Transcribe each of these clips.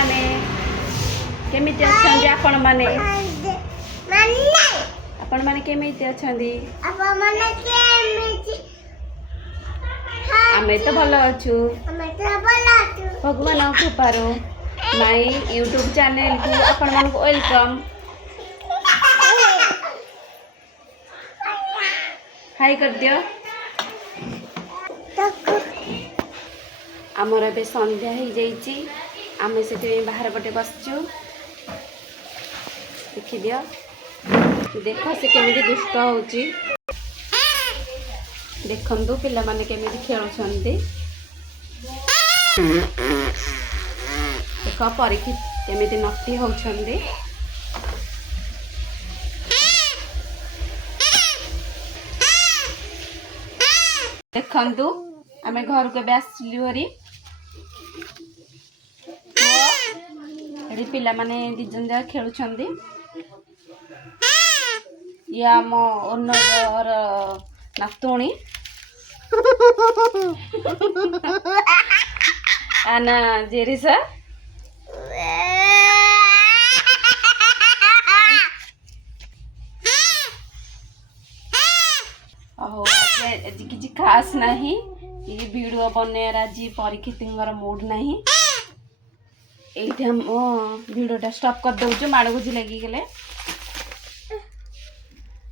माने केमिति अछंदी आपण माने आपण माने केमिति अछंदी आपण माने केमिति आमे तो भलो अछु भगवान कृपारो माय यूट्यूब चैनल को आपण मन को वेलकम हाय कर दियो आमर ए संध्या हो जाइए आम से बाहर पटे बसचु देखी दियो देख से केमी दुष्ट होची देखंतु पिला माने केमी खेलुछंती देख परीक्षित केमी नटी होछंती देखंतु आमे घर को आसलु हरी पिला माने दिजन जा खेलुछंती या मो ओनर नातुणी आना जेरिसा ओहो आज किसी खास नहीं ये वीडियो बने आज परीक्षित मूड नहीं ये हम वीडियोटा स्टॉप कर दौचु माड़ गुजी लगी गले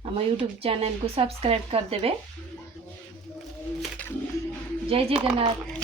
हम यूट्यूब चैनल को सब्सक्राइब कर देवे जय जगन्नाथ।